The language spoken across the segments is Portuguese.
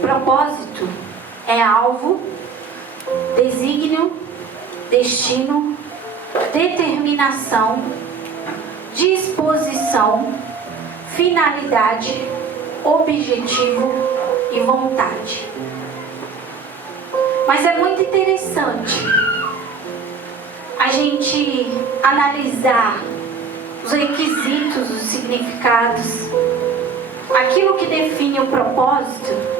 Propósito é alvo, desígnio, destino, determinação, disposição, finalidade, objetivo e vontade. Mas é muito interessante a gente analisar os requisitos, os significados, aquilo que define o propósito,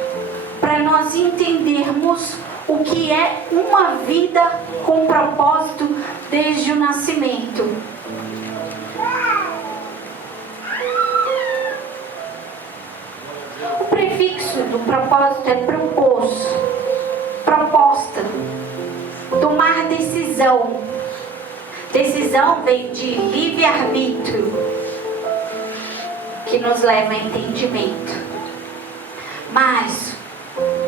para nós entendermos o que é uma vida com propósito desde o nascimento. O prefixo do propósito é propósito, proposta, tomar decisão. Decisão vem de livre-arbítrio, que nos leva a entendimento. Mas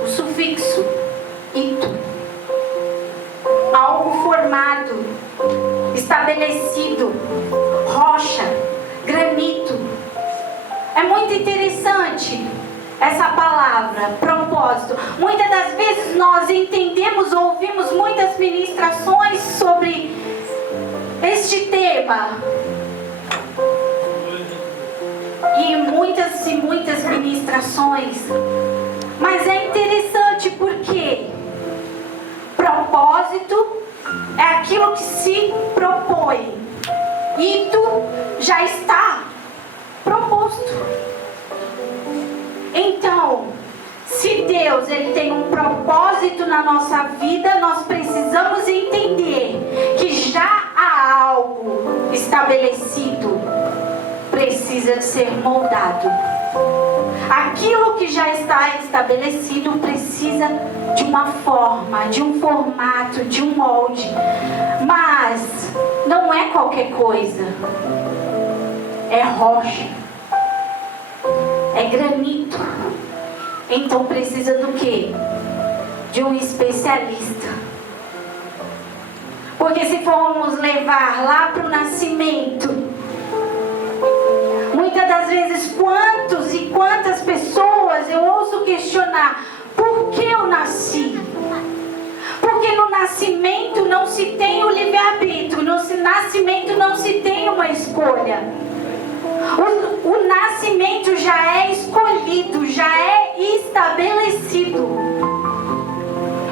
o sufixo ito, algo formado, estabelecido, rocha, granito. É muito interessante essa palavra, propósito. Muitas das vezes nós entendemos, ouvimos muitas ministrações sobre este tema. E muitas ministrações. Mas é interessante porque propósito é aquilo que se propõe. Ito já está proposto. Então, se Deus ele tem um propósito na nossa vida, nós precisamos entender que já há algo estabelecido, precisa ser moldado. Aquilo que já está estabelecido precisa de uma forma, de um formato, de um molde. Mas não é qualquer coisa. É rocha. É granito. Então precisa do quê? De um especialista. Porque se formos levar lá para o nascimento, muitas das vezes quantos e quantas pessoas eu ouço questionar: por que eu nasci? Porque no nascimento não se tem o livre-arbítrio, no nascimento não se tem uma escolha. O nascimento já é escolhido, já é estabelecido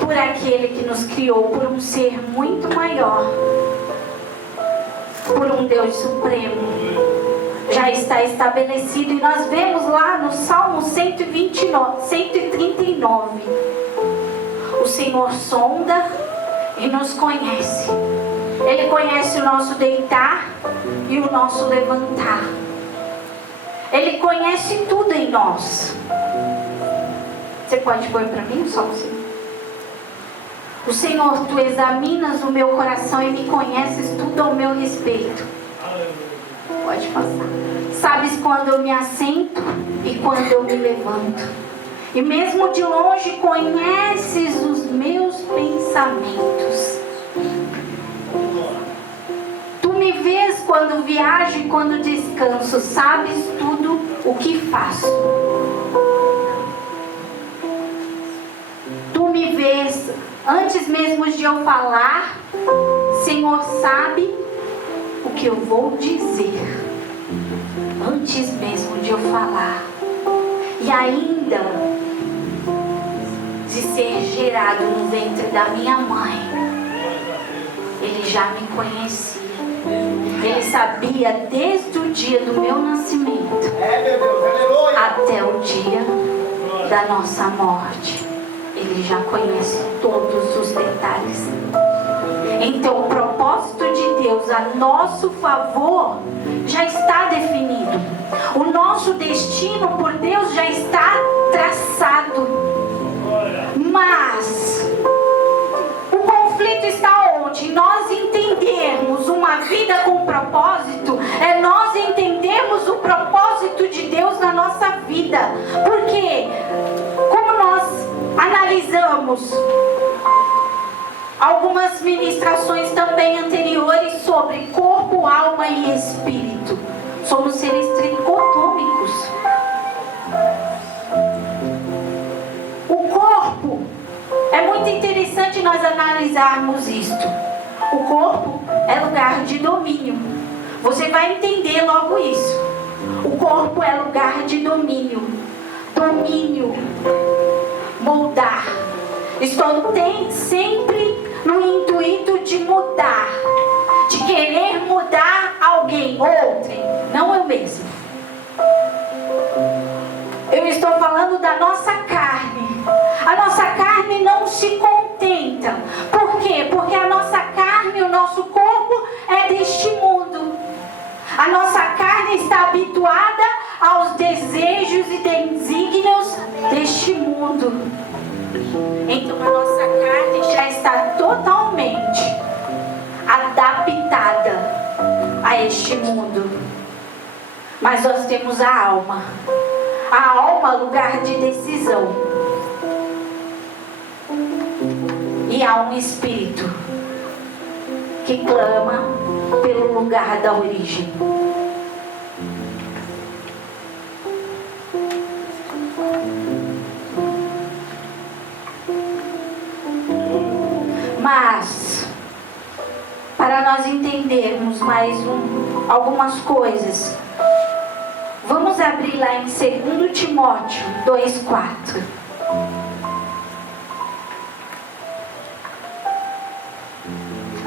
por aquele que nos criou, por um ser muito maior, por um Deus supremo. Já está estabelecido, e nós vemos lá no Salmo 139, o Senhor sonda e nos conhece. Ele conhece o nosso deitar e o nosso levantar. Ele conhece tudo em nós. Você pode pôr para mim só assim? O Senhor, tu examinas o meu coração e me conheces tudo ao meu respeito. Pode passar. Sabes quando eu me assento e quando eu me levanto. E mesmo de longe conheces os meus pensamentos. Tu me vês quando viajo e quando descanso. Sabes tudo o que faço. Tu me vês antes mesmo de eu falar. Senhor sabe o que eu vou dizer antes mesmo de eu falar. E ainda de ser gerado no ventre da minha mãe, Ele já me conhecia. Ele sabia desde o dia do meu nascimento até o dia da nossa morte. Ele já conhece todos os detalhes. Então o propósito de Deus a nosso favor já está definido. O nosso destino por Deus já está traçado. Mas o conflito está onde? Nós entendermos uma vida com propósito, é nós entendermos o propósito de Deus na nossa vida. Porque como nós analisamos algumas ministrações também anteriores sobre corpo, alma e espírito, somos seres tricotômicos. O nós analisarmos isto, o corpo é lugar de domínio. Você vai entender logo isso. O corpo é lugar de domínio. Domínio. Moldar. Estou sempre no intuito de mudar. De querer mudar alguém, outrem, não eu mesmo. Eu estou falando da nossa carne. A nossa carne não se contenta. Por quê? Porque a nossa carne, o nosso corpo é deste mundo. A nossa carne está habituada aos desejos e desígnios deste mundo. Então a nossa carne já está totalmente adaptada a este mundo. Mas nós temos a alma. A alma é lugar de decisão. E há um espírito que clama pelo lugar da origem. Mas, para nós entendermos mais algumas coisas, vamos abrir lá em 2 Timóteo 2,4.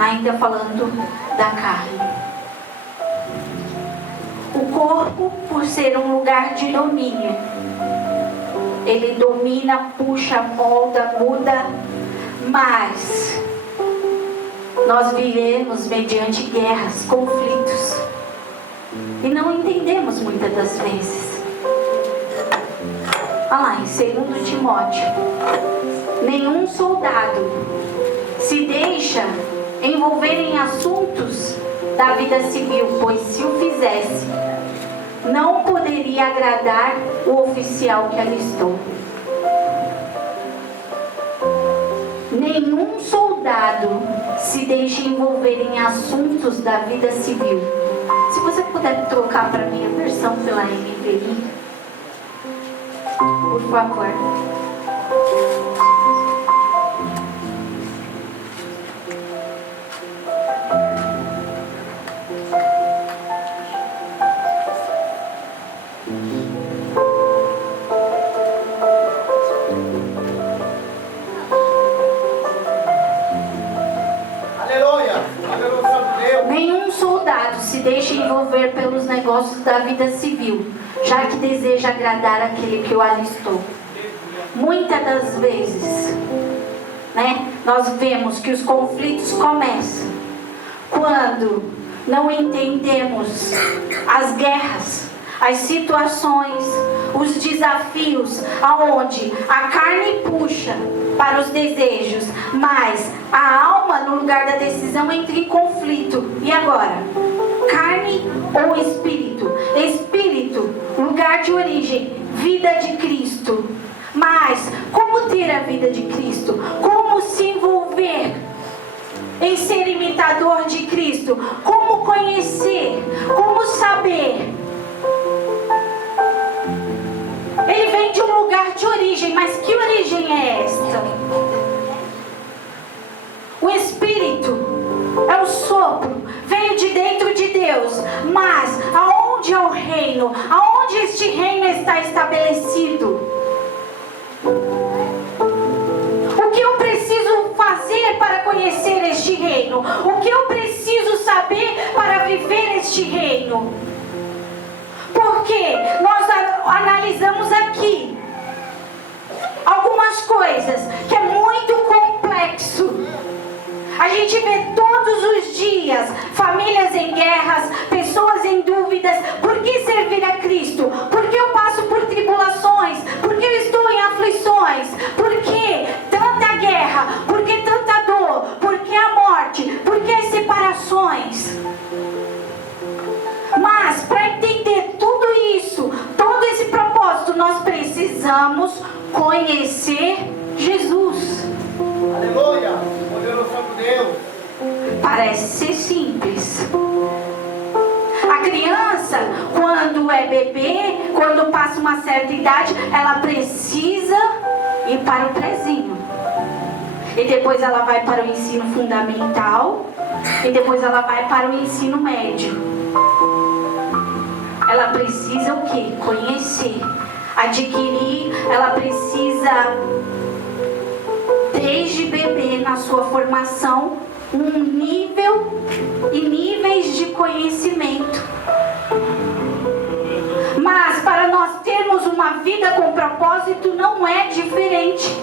Ainda falando da carne. O corpo, por ser um lugar de domínio, ele domina, puxa, molda, muda, mas nós vivemos mediante guerras, conflitos, e não entendemos muitas das vezes. Olha lá, em 2 Timóteo, nenhum soldado se deixa envolver em assuntos da vida civil, pois se o fizesse, não poderia agradar o oficial que alistou. Nenhum soldado se deixa envolver em assuntos da vida civil. Se você puder trocar para mim a versão pela NVI, por favor. Se deixa envolver pelos negócios da vida civil, já que deseja agradar aquele que o alistou. Muitas das vezes, nós vemos que os conflitos começam quando não entendemos as guerras, as situações, os desafios, aonde a carne puxa para os desejos, mas a alma, no lugar da decisão, entra em conflito. E agora? Carne ou espírito? Espírito, lugar de origem, vida de Cristo. Mas como ter a vida de Cristo? Como se envolver em ser imitador de Cristo? Como conhecer? Como saber? Ele vem de um lugar de origem, mas que origem é esta? O Espírito é o sopro, veio de dentro de Deus, mas aonde é o reino? Aonde este reino está estabelecido? O que eu preciso fazer para conhecer este reino? O que eu preciso saber para viver este reino? Porque nós analisamos aqui algumas coisas que é muito complexo. A gente vê todos os dias famílias em guerras, pessoas em dúvidas. Por que servir a Cristo? Por que eu passo por tribulações? Por que eu estou em aflições? Por que tanta guerra? Por que tanta dor? Por que a morte? Por que as separações? Mas para entender tudo isso, todo esse propósito, nós precisamos conhecer Jesus. Aleluia! Poderoso Deus! Parece ser simples. A criança, quando é bebê, quando passa uma certa idade, ela precisa ir para o prezinho. E depois ela vai para o ensino fundamental. E depois ela vai para o ensino médio. Ela precisa o quê? Conhecer, adquirir. Ela precisa, desde bebê, na sua formação, um nível e níveis de conhecimento. Mas para nós termos uma vida com propósito não é diferente.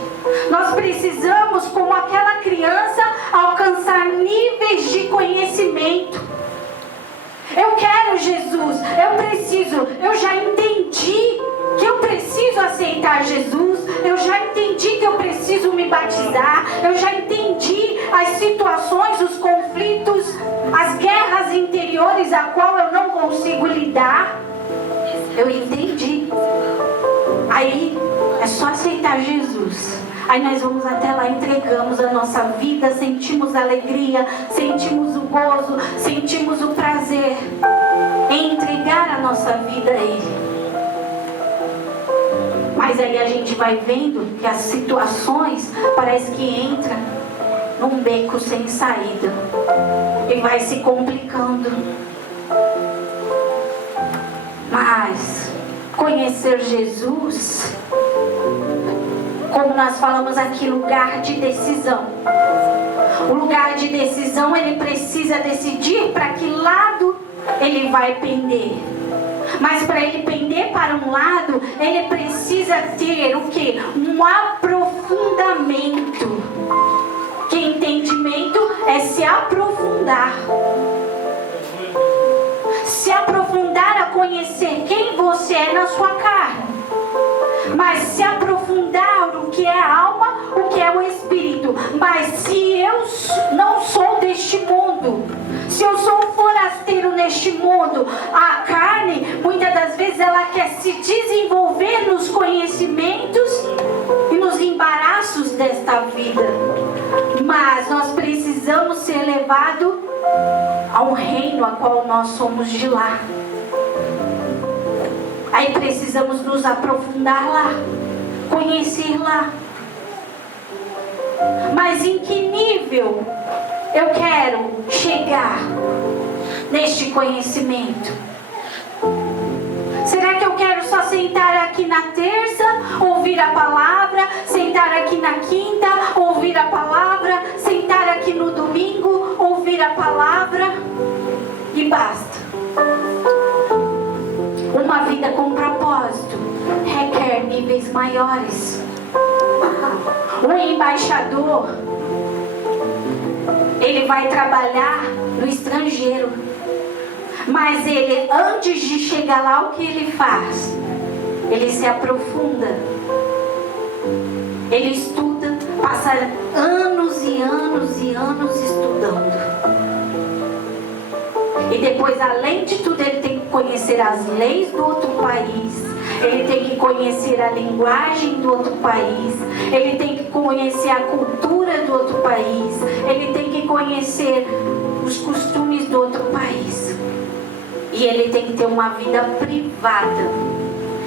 Nós precisamos, como aquela criança, alcançar níveis de conhecimento. Eu quero Jesus, eu já entendi que eu preciso aceitar Jesus, eu já entendi que eu preciso me batizar, eu já entendi as situações, os conflitos, as guerras interiores a qual eu não consigo lidar. Eu entendi. Aí é só aceitar Jesus. Aí nós vamos até lá, entregamos a nossa vida, sentimos alegria, sentimos o gozo, sentimos o prazer em entregar a nossa vida a Ele. Mas aí a gente vai vendo que as situações parece que entram num beco sem saída e vai se complicando. Mas conhecer Jesus, como nós falamos aqui, lugar de decisão. O lugar de decisão, ele precisa decidir para que lado ele vai pender. Mas para ele pender para um lado, ele precisa ter o quê? Um aprofundamento. Que entendimento é se aprofundar. Se aprofundar a conhecer quem você é na sua carne. Mas se aprofundar o que é a alma, o que é o espírito. Mas se eu não sou deste mundo, se eu sou um forasteiro neste mundo, a carne, muitas das vezes, ela quer se desenvolver nos conhecimentos e nos embaraços desta vida. Mas nós precisamos ser levados a um reino a qual nós somos de lá. Aí precisamos nos aprofundar lá, conhecer lá. Mas em que nível eu quero chegar neste conhecimento? Será que eu quero só sentar aqui na terça, ouvir a palavra, sentar aqui na quinta, ouvir a palavra, sentar aqui no domingo, ouvir a palavra e basta? Uma vida com propósito requer níveis maiores. O embaixador, ele vai trabalhar no estrangeiro. Mas ele, antes de chegar lá, o que ele faz? Ele se aprofunda. Ele estuda, passa anos e anos e anos estudando. E depois, além de tudo, ele tem que conhecer as leis do outro país. Ele tem que conhecer a linguagem do outro país. Ele tem que conhecer a cultura do outro país. Ele tem que conhecer os costumes do outro país. E ele tem que ter uma vida privada.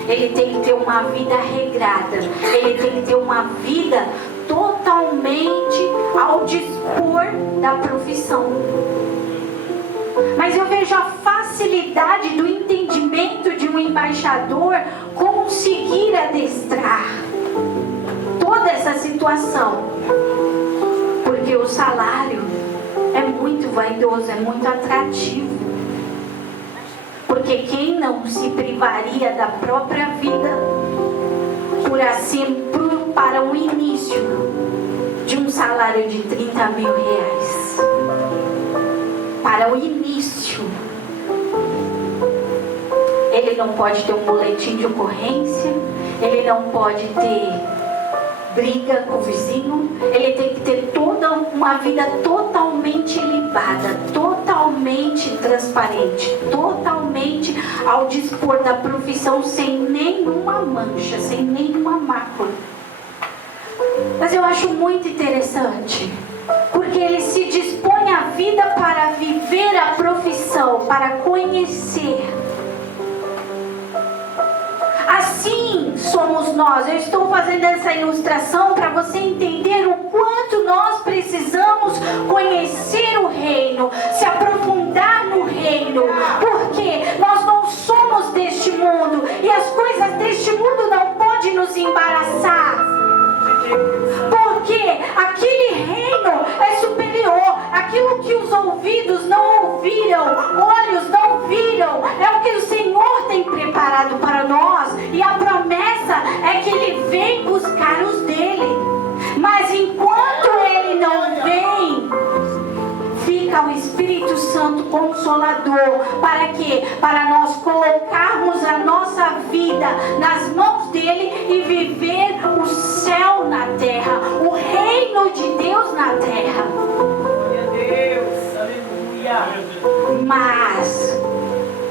Ele tem que ter uma vida regrada. Ele tem que ter uma vida totalmente ao dispor da profissão. Mas eu vejo a facilidade do entendimento de um embaixador conseguir adestrar toda essa situação. Porque o salário é muito vaidoso, é muito atrativo. Porque quem não se privaria da própria vida por assim, para o início de um salário de 30 mil reais? Para o início, ele não pode ter um boletim de ocorrência, ele não pode ter briga com o vizinho, ele tem que ter toda uma vida totalmente limpada, totalmente transparente, totalmente ao dispor da profissão, sem nenhuma mancha, sem nenhuma mácula. Mas eu acho muito interessante, porque ele se dispõe a vida para viver a profissão, para conhecer. Assim somos nós. Eu estou fazendo essa ilustração para você entender o quanto nós nos embaraçar. Porque aquele reino é superior. Aquilo que os ouvidos não ouviram, olhos não viram, é o que o Senhor tem preparado para nós. E a promessa é que Ele vem buscar os dele. Mas enquanto Ele não vem, fica o Espírito Santo Consolador. Para quê? Para nós colocarmos a nossa vida nas mãos dele e viver o céu na terra, o reino de Deus na terra. Glória a Deus, aleluia. Mas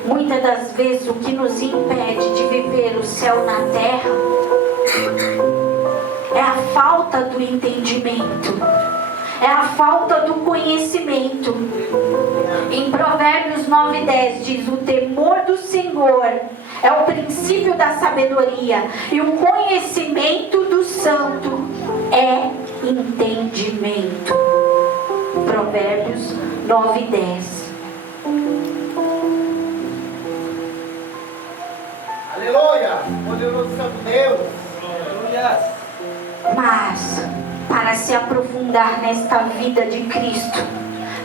muitas das vezes o que nos impede de viver o céu na terra é a falta do entendimento, é a falta do conhecimento. Em Provérbios 9:10 diz: o temor do Senhor é o princípio da sabedoria, e o conhecimento do santo é entendimento. Provérbios 9:10. Aleluia, poderoso Santo Deus. Aleluia. Mas, para se aprofundar nesta vida de Cristo,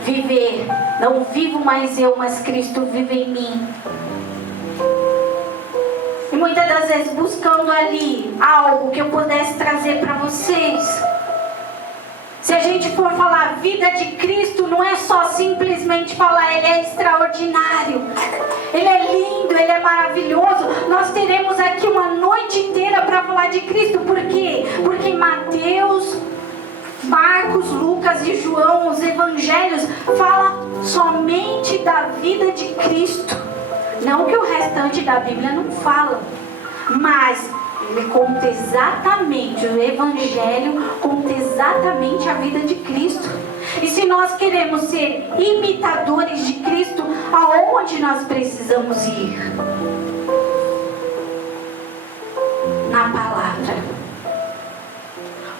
viver, não vivo mais eu, mas Cristo vive em mim. E muitas das vezes buscando ali algo que eu pudesse trazer para vocês. Se a gente for falar vida de Cristo, não é só simplesmente falar Ele é extraordinário, Ele é lindo, Ele é maravilhoso. Nós teremos aqui uma noite inteira para falar de Cristo. Por quê? Porque Mateus, Marcos, Lucas e João, os evangelhos, falam somente da vida de Cristo. Não que o restante da Bíblia não fala, mas ele conta exatamente, o Evangelho conta exatamente a vida de Cristo. E se nós queremos ser imitadores de Cristo, aonde nós precisamos ir? Na palavra.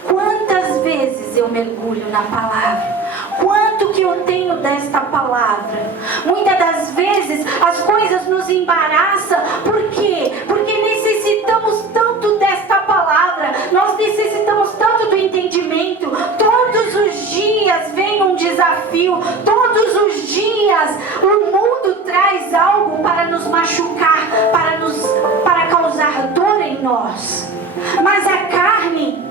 Quantas vezes eu mergulho na palavra? Quanto que eu tenho desta palavra? Muitas das vezes as coisas nos embaraçam. Por quê? Porque necessitamos tanto desta palavra. Nós necessitamos tanto do entendimento. Todos os dias vem um desafio. Todos os dias o mundo traz algo para nos machucar, para causar dor em nós. Mas a carne,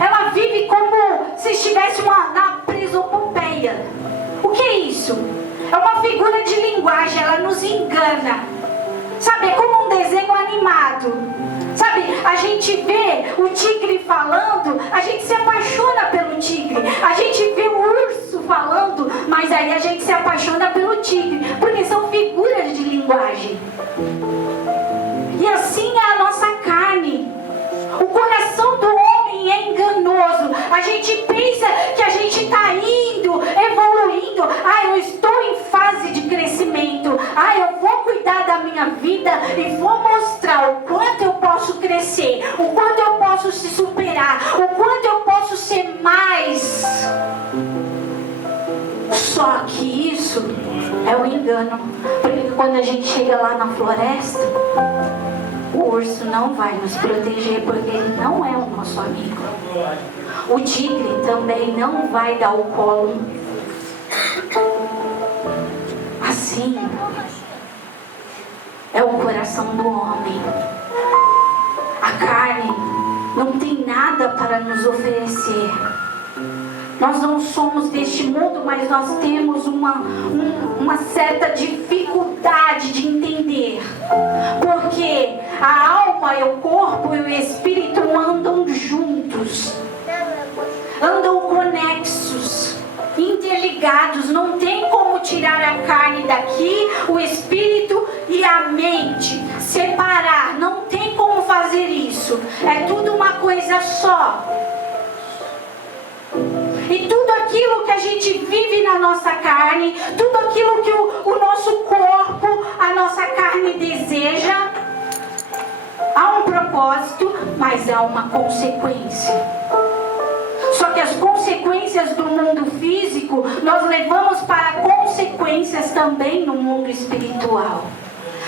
ela vive como se estivesse na presopopeia. O que é isso? É uma figura de linguagem, ela nos engana. Sabe, é como um desenho animado. Sabe, a gente vê o tigre falando, a gente se apaixona pelo tigre. A gente vê o urso falando, mas aí a gente se apaixona pelo tigre, porque são figuras de linguagem. E assim é a nossa carne. O coração do homem é enganoso. A gente pensa que a gente está indo, evoluindo. Eu estou em fase de crescimento. Eu vou cuidar da minha vida e vou mostrar o quanto eu posso crescer, o quanto eu posso se superar, o quanto eu posso ser mais. Só que isso é um engano. Porque quando a gente chega lá na floresta, o urso não vai nos proteger, porque ele não é o nosso amigo. O tigre também não vai dar o colo. Assim é o coração do homem. A carne não tem nada para nos oferecer. Nós não somos deste mundo, mas nós temos uma certa dificuldade de entender. Porque a alma e o corpo e o espírito andam juntos. Andam conexos, interligados. Não tem como tirar a carne daqui, o espírito e a mente. Separar, não tem como fazer isso. É tudo uma coisa só. E tudo aquilo que a gente vive na nossa carne, tudo aquilo que o nosso corpo, a nossa carne deseja, há um propósito, mas há uma consequência. Só que as consequências do mundo físico, nós levamos para consequências também no mundo espiritual.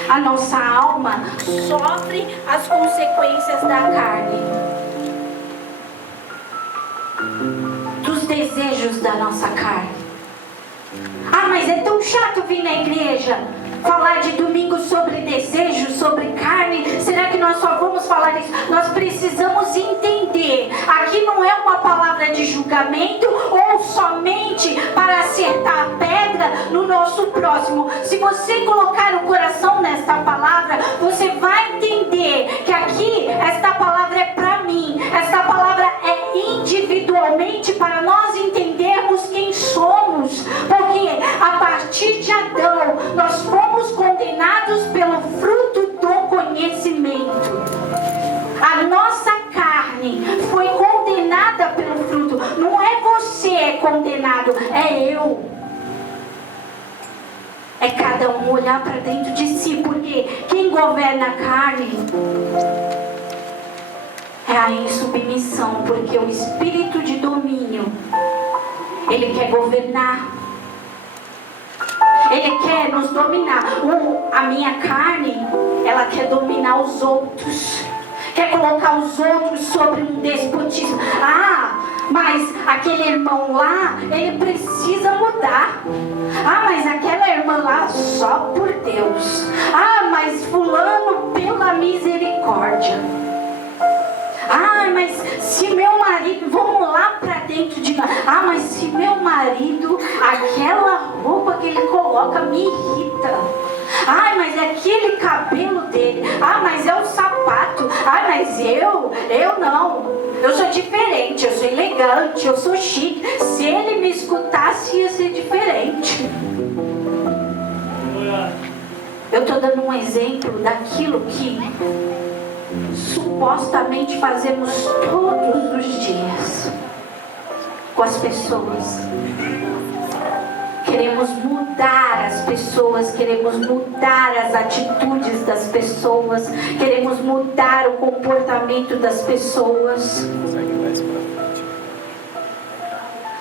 A nossa alma sofre as consequências da carne, dos desejos da nossa carne. Ah, mas é tão chato vir na igreja falar de domingo sobre desejo, sobre carne. Será que nós só vamos falar isso? Nós precisamos entender. Aqui não é uma palavra de julgamento ou somente para acertar a pedra no nosso próximo. Se você colocar o coração nesta palavra, você vai entender que aqui esta palavra é para mim. Esta palavra é individualmente para nós entendermos quem somos. Porque a partir de Adão, nós fomos condenados pelo fruto do conhecimento. A nossa carne foi condenada pelo fruto. Não é você é condenado, é eu. É cada um olhar para dentro de si, porque quem governa a carne é a insubmissão, porque o espírito de domínio, ele quer governar. Ele quer nos dominar. A minha carne, ela quer dominar os outros. Quer colocar os outros sobre um despotismo. Ah, mas aquele irmão lá, ele precisa mudar. Ah, mas aquela irmã lá, só por Deus. Ah, mas fulano, pela misericórdia. Ah, mas se meu marido, vamos lá pra dentro de nós. Ah, mas se meu marido, aquela roupa que ele coloca me irrita. Ah, mas é aquele cabelo dele. Ah, mas é o sapato. Ah, mas eu não. Eu sou diferente, eu sou elegante, eu sou chique. Se ele me escutasse, ia ser diferente. Eu estou dando um exemplo daquilo que supostamente fazemos todos os dias com as pessoas. Queremos mudar as pessoas, queremos mudar as atitudes das pessoas, queremos mudar o comportamento das pessoas.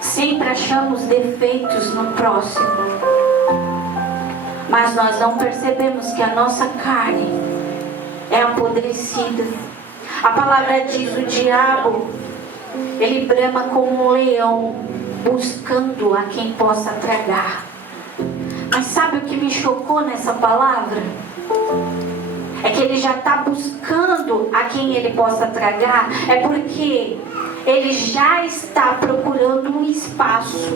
Sempre achamos defeitos no próximo, mas nós não percebemos que a nossa carne é apodrecida. A palavra diz: o diabo, ele brama como um leão, buscando a quem possa tragar. Mas sabe o que me chocou nessa palavra? É que ele já está buscando a quem ele possa tragar. É porque ele já está procurando um espaço.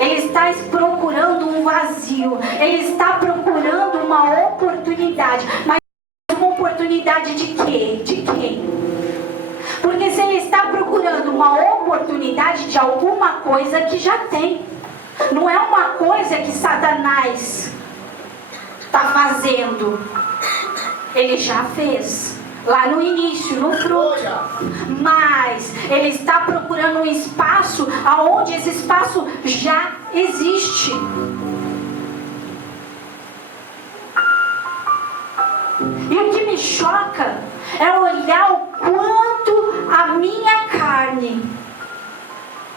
Ele está procurando um vazio. Ele está procurando uma oportunidade. Mas uma oportunidade de quê? De quem? Porque se ele está procurando uma oportunidade de alguma coisa que já tem. Não é uma coisa que Satanás está fazendo. Ele já fez. Lá no início, no fruto. Mas ele está procurando um espaço aonde esse espaço já existe. E o que me choca é olhar o quanto a minha carne,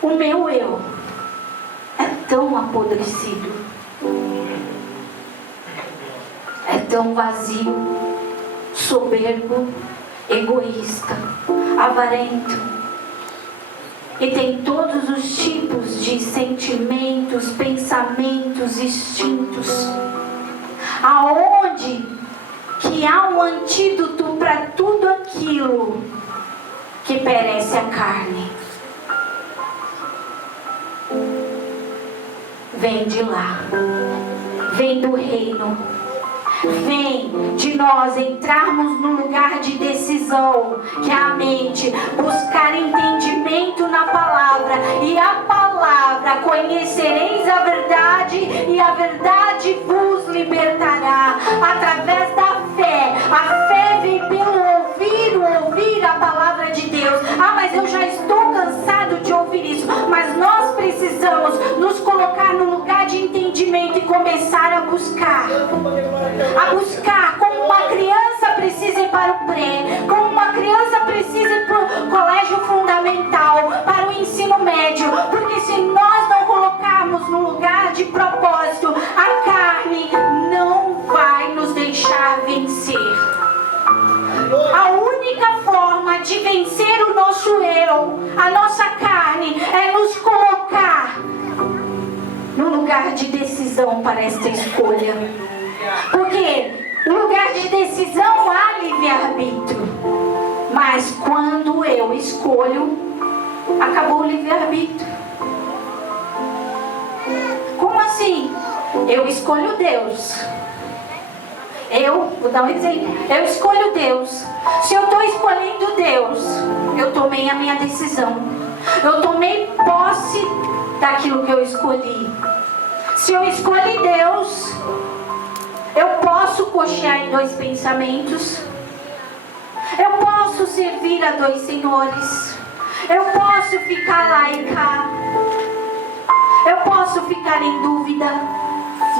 o meu eu, é tão apodrecido, é tão vazio, soberbo, egoísta, avarento. E tem todos os tipos de sentimentos, pensamentos, instintos. Aonde que há um antídoto para tudo aquilo que perece a carne? Vem de lá, vem do reino, vem de nós entrarmos no lugar de decisão, que é a mente, buscar entendimento na palavra, e a palavra: conhecereis a verdade, e a verdade vos libertará. Através da fé, a fé vem pelo ouvir a palavra de Deus. Ah, mas eu já estou cansado de ouvir isso. Mas nós precisamos nos colocar no lugar de entendimento e começar a buscar. A buscar, como uma criança precisa ir para o pré, como uma criança precisa ir para o colégio fundamental, para o ensino médio. Porque se nós não colocarmos no lugar de propósito, a carne não vai nos deixar a nossa carne, é nos colocar no lugar de decisão para esta escolha. Porque no lugar de decisão há livre-arbítrio. Mas quando eu escolho, acabou o livre-arbítrio. Como assim? Eu escolho Deus. Vou dar um exemplo. Eu escolho Deus. Se eu estou escolhendo Deus, eu tomei a minha decisão. Eu tomei posse daquilo que eu escolhi. Se eu escolhi Deus, eu posso cochear em dois pensamentos. Eu posso servir a dois senhores. Eu posso ficar lá e cá. Eu posso ficar em dúvida.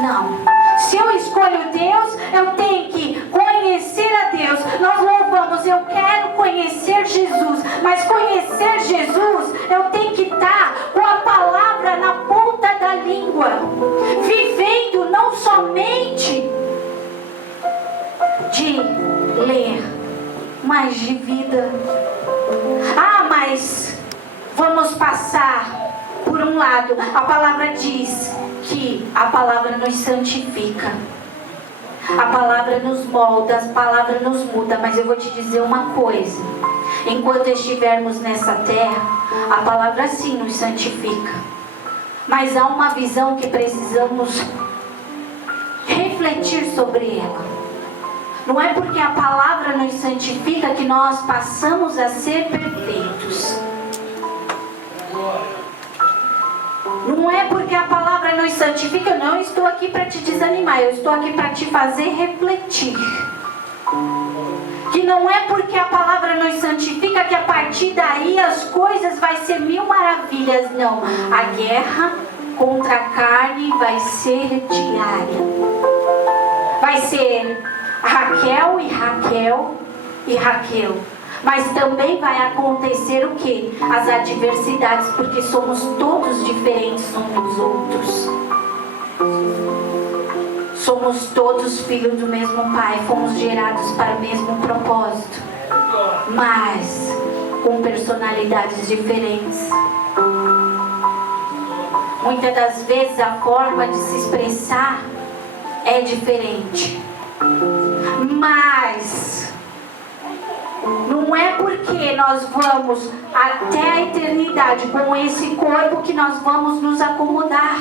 Não. Se eu escolho Deus, eu tenho que conhecer a Deus. Nós louvamos, eu quero conhecer Jesus. Mas conhecer Jesus, eu tenho que estar com a palavra na ponta da língua. Vivendo não somente de ler, mas de vida. Mas vamos passar por um lado. A palavra diz que a palavra nos santifica. A palavra nos molda, a palavra nos muda. Mas eu vou te dizer uma coisa. Enquanto estivermos nessa terra, a palavra sim nos santifica. Mas há uma visão que precisamos refletir sobre ela. Não é porque a palavra nos santifica que nós passamos a ser perfeitos. Não é porque a palavra nos santifica. Eu não estou aqui para te desanimar. Eu estou aqui para te fazer refletir. Que não é porque a palavra nos santifica que a partir daí as coisas vai ser mil maravilhas. Não. A guerra contra a carne vai ser diária. Vai ser Raquel e Raquel. Mas também vai acontecer o quê? As adversidades, porque somos todos diferentes uns dos outros. Somos todos filhos do mesmo Pai, fomos gerados para o mesmo propósito, mas com personalidades diferentes. Muitas das vezes a forma de se expressar é diferente. Mas não é porque nós vamos até a eternidade com esse corpo que nós vamos nos acomodar.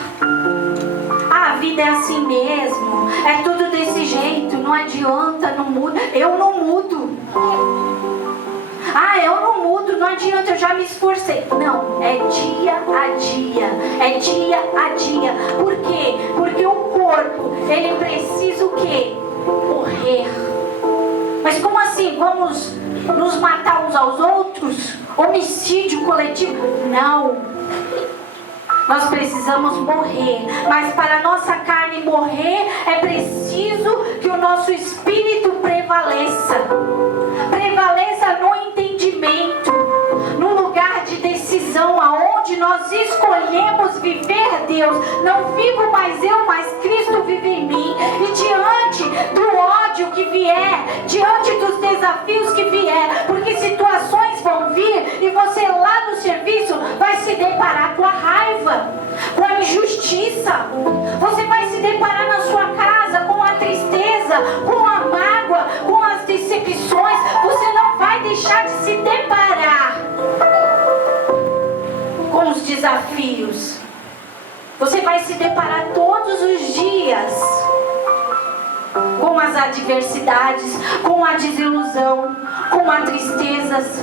A vida é assim mesmo, é tudo desse jeito, não adianta, não muda. Eu não mudo. Eu não mudo, não adianta, eu já me esforcei. Não, é dia a dia, é dia a dia. Por quê? Porque o corpo, ele precisa o quê? Morrer. Mas como assim? Vamos nos matar uns aos outros? Homicídio coletivo? Não. Nós precisamos morrer. Mas para a nossa carne morrer, é preciso que o nosso espírito prevaleça. Prevaleça no entendimento, no lugar de decisão, aonde nós escolhemos viver Deus. Não vivo mais eu, mas Cristo vive em mim. E diante do ódio que vier, diante dos desafios que vier, porque situações vão vir e você lá no serviço vai se deparar com a raiva, com a injustiça. Você vai se deparar na sua casa com a tristeza, com a mágoa, com as decepções. Você não vai deixar de se deparar com os desafios. Você vai se deparar todos os dias com as adversidades, com a desilusão, com as tristezas,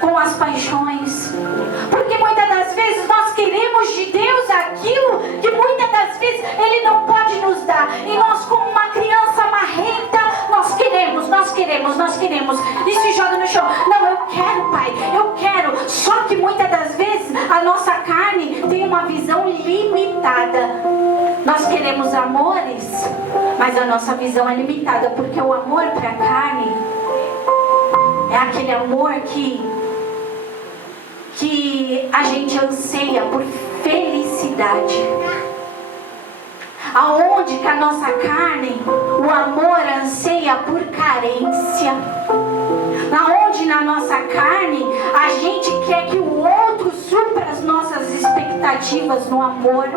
com as paixões. Porque muitas das vezes nós queremos de Deus aquilo que muitas das vezes Ele não pode nos dar. E nós, como uma criança marrenta, nós queremos. E se joga no chão. Não, eu quero, Pai, eu quero. Só que muitas das vezes a nossa carne tem uma visão limitada. Nós queremos amores, mas a nossa visão é limitada. Porque o amor para a carne é aquele amor que a gente anseia por felicidade. Aonde que a nossa carne, o amor anseia por carência. Aonde na nossa carne a gente quer que o outro supra as nossas expectativas no amor.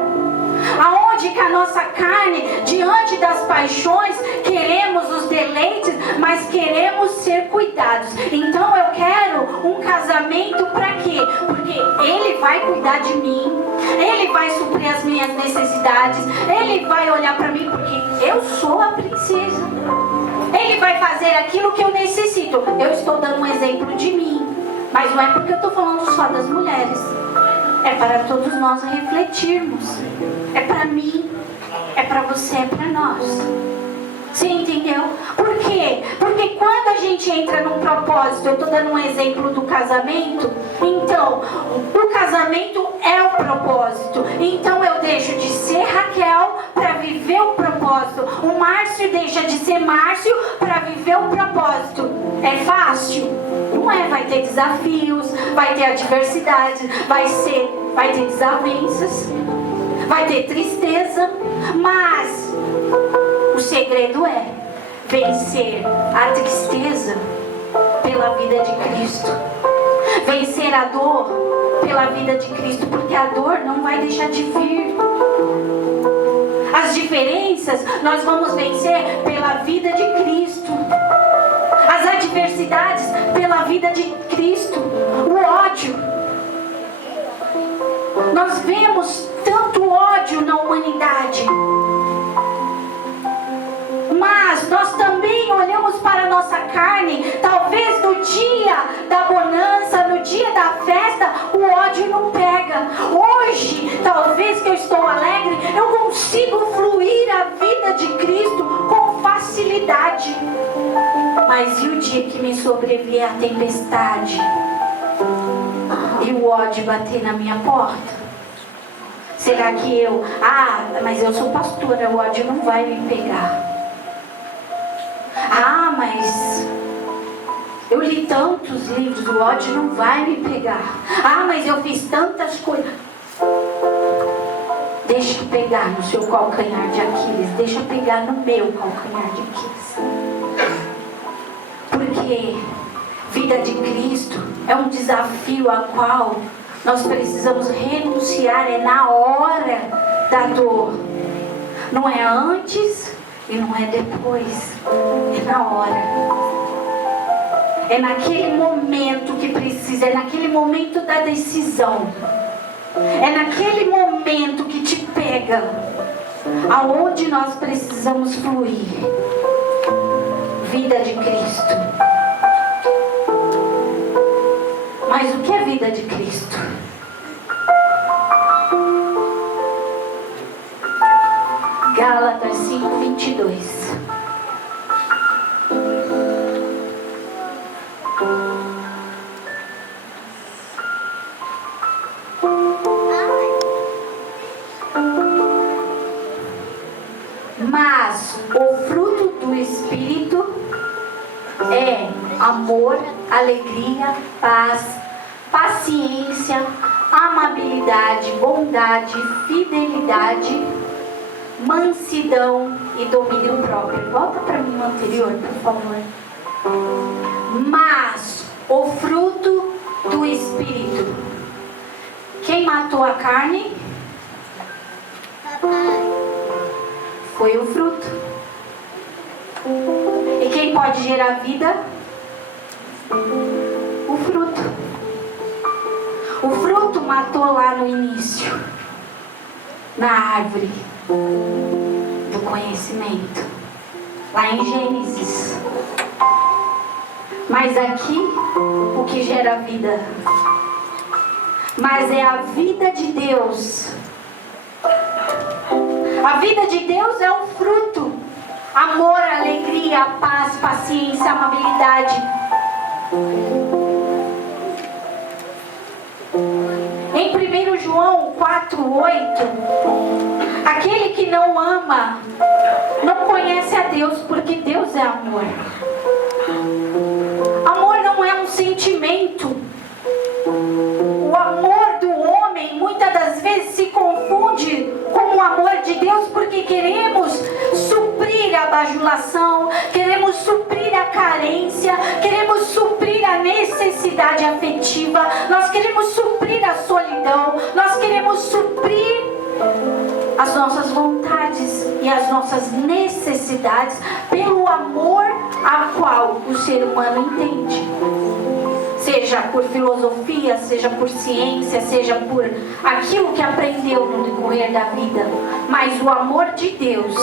Aonde que a nossa carne, diante das paixões, queremos os deleites, mas queremos ser cuidados. Então eu quero um casamento para quê? Porque ele vai cuidar de mim, ele vai suprir as minhas necessidades, ele vai olhar para mim porque eu sou a princesa. Ele vai fazer aquilo que eu necessito. Eu estou dando um exemplo de mim, mas não é porque eu estou falando só das mulheres. É para todos nós refletirmos. É para mim, é para você, é para nós. Você entendeu? Por quê? Porque quando a gente entra num propósito, eu estou dando um exemplo do casamento, então, o casamento é o propósito. Então eu deixo de ser Raquel para viver o propósito. O Márcio deixa de ser Márcio para viver o propósito. É fácil? Não é, vai ter desafios, vai ter adversidade, vai ter desavenças, vai ter tristeza, mas o segredo é vencer a tristeza pela vida de Cristo, vencer a dor pela vida de Cristo, porque a dor não vai deixar de vir. As diferenças nós vamos vencer pela vida de Cristo, as adversidades pela vida de Cristo, o ódio. Nós vemos tanto ódio na humanidade, mas nós também olhamos para a nossa carne. Talvez no dia da bonança, no dia da festa, o ódio não pega. Hoje, talvez que eu estou alegre, eu consigo fluir a vida de Cristo com facilidade. Mas e o dia que me sobrevier a tempestade e o ódio bater na minha porta? Será que mas eu sou pastora, o ódio não vai me pegar. Mas eu li tantos livros, o ódio não vai me pegar. Mas eu fiz tantas coisas. Deixa eu pegar no seu calcanhar de Aquiles, deixa eu pegar no meu calcanhar de Aquiles. Porque vida de Cristo é um desafio a qual nós precisamos renunciar, é na hora da dor. Não é antes e não é depois, é na hora. É naquele momento que precisa, é naquele momento da decisão. É naquele momento que te pega, aonde nós precisamos fluir. Vida de Cristo. Mas o que é vida de Cristo? Gálatas 5:22. Mas o fruto do Espírito é amor, alegria, paz, paciência, amabilidade, bondade, fidelidade, mansidão e domínio próprio. Volta para mim o anterior, por favor. Mas o fruto do Espírito. Quem matou a carne? Foi o fruto. E quem pode gerar vida? O fruto. O fruto matou lá no início, na árvore do conhecimento, lá em Gênesis. Mas aqui, o que gera vida? Mas é a vida de Deus. A vida de Deus é um fruto. Amor, alegria, paz, paciência, amabilidade. Em 1 João 4:8, aquele que não ama não conhece a Deus, porque Deus é amor. Amor não é um sentimento. O amor do homem muitas das vezes se confunde com o amor de Deus, porque queremos suprir a bajulação, queremos suprir a carência, queremos suprir a necessidade afetiva, nós queremos as nossas vontades e as nossas necessidades pelo amor a qual o ser humano entende. Seja por filosofia, seja por ciência, seja por aquilo que aprendeu no decorrer da vida. Mas o amor de Deus,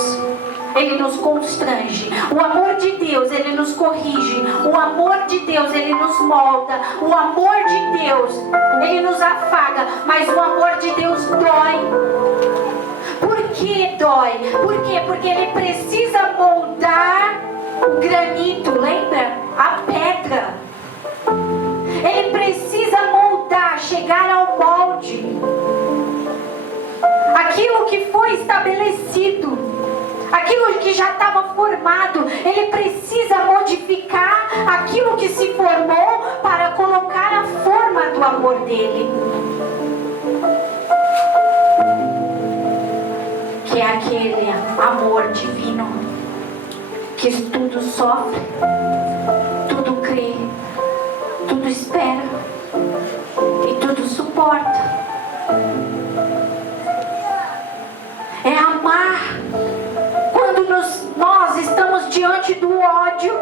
Ele nos constrange. O amor de Deus, Ele nos corrige. O amor de Deus, Ele nos molda. O amor de Deus, Ele nos afaga. Mas o amor de Deus dói. Por que dói? Por quê? Porque Ele precisa moldar o granito, lembra? A pedra. Ele precisa moldar, chegar ao molde. Aquilo que foi estabelecido, aquilo que já estava formado, Ele precisa modificar aquilo que se formou para colocar a forma do amor dele. Que é aquele amor divino, que tudo sofre, tudo crê, tudo espera e tudo suporta. É amar quando nós estamos diante do ódio.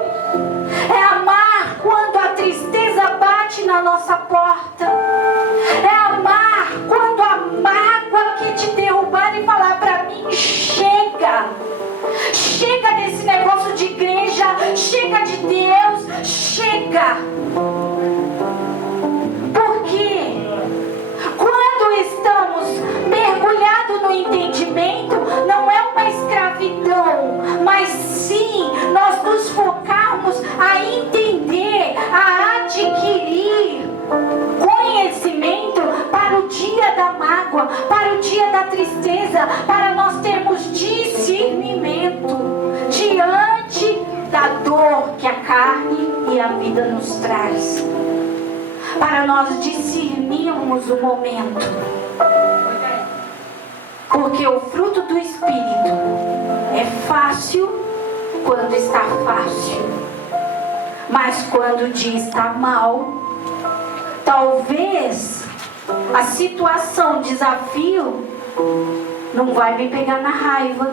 É amar quando a tristeza bate na nossa porta. É amar quando a mágoa que te derrubar e falar para mim: chega. Chega desse negócio de igreja. Chega de Deus. Chega. Porque quando estamos mergulhados no entendimento, não é uma escravidão, mas sim nós nos focarmos a entender, a adquirir conhecimento para o dia da mágoa, para o dia da tristeza, para nós termos discernimento diante da dor que a carne e a vida nos traz, para nós discernirmos o momento. Porque o fruto do Espírito é fácil quando está fácil, mas quando o dia está mal, talvez a situação, o desafio não vai me pegar na raiva,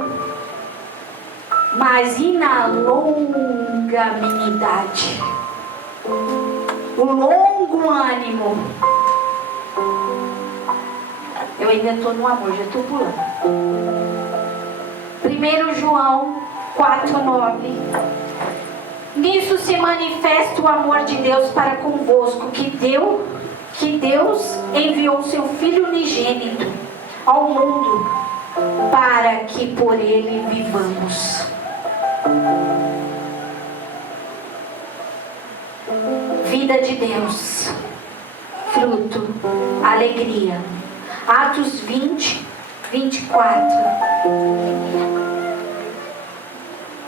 mas e na longanimidade, o longo ânimo. Eu ainda estou no amor, já estou pulando. 1 João 4,9. Nisso se manifesta o amor de Deus para convosco, que Deus enviou seu Filho unigênito ao mundo para que por ele vivamos. Vida de Deus, fruto, alegria. Atos 20, 24.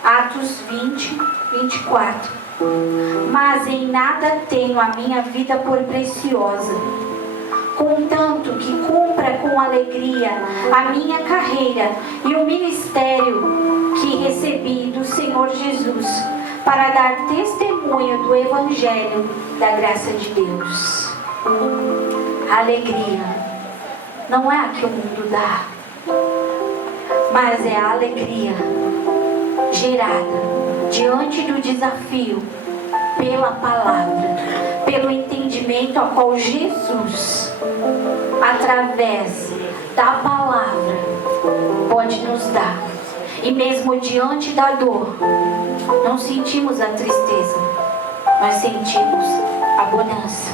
Atos 20, 24. Mas em nada tenho a minha vida por preciosa, contanto que cumpra com alegria a minha carreira e o ministério que recebi do Senhor Jesus, para dar testemunho do Evangelho da graça de Deus. Alegria não é a que o mundo dá, mas é a alegria gerada diante do desafio pela palavra, pelo entendimento a qual Jesus, através da palavra, pode nos dar. E mesmo diante da dor, não sentimos a tristeza, nós sentimos a bonança.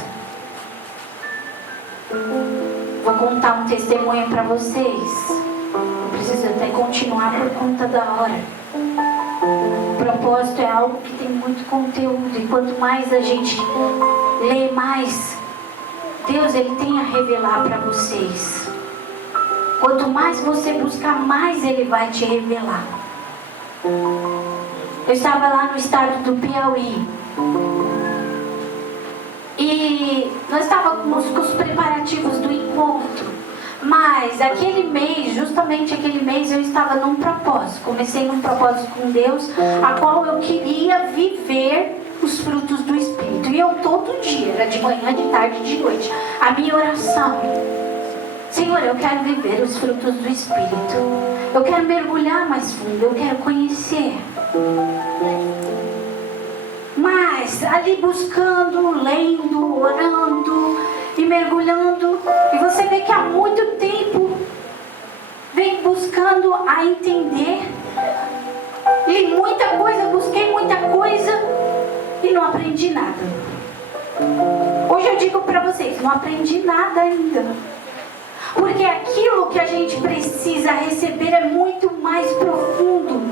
Vou contar um testemunho para vocês. Eu preciso até continuar por conta da hora. O propósito é algo que tem muito conteúdo, e quanto mais a gente lê, mais Deus ele tem a revelar para vocês. Quanto mais você buscar, mais Ele vai te revelar. Eu estava lá no estado do Piauí. E nós estávamos com os preparativos do encontro. Mas aquele mês, justamente aquele mês, eu estava num propósito. Comecei num propósito com Deus, a qual eu queria viver os frutos do Espírito. E eu todo dia, era de manhã, de tarde, de noite, a minha oração Senhor, eu quero viver os frutos do Espírito. Eu quero mergulhar mais fundo, eu quero conhecer. Mas ali buscando, lendo, orando e mergulhando, e você vê que há muito tempo vem buscando a entender. Li muita coisa, busquei muita coisa e não aprendi nada. Hoje eu digo para vocês, não aprendi nada ainda. Porque aquilo que a gente precisa receber é muito mais profundo,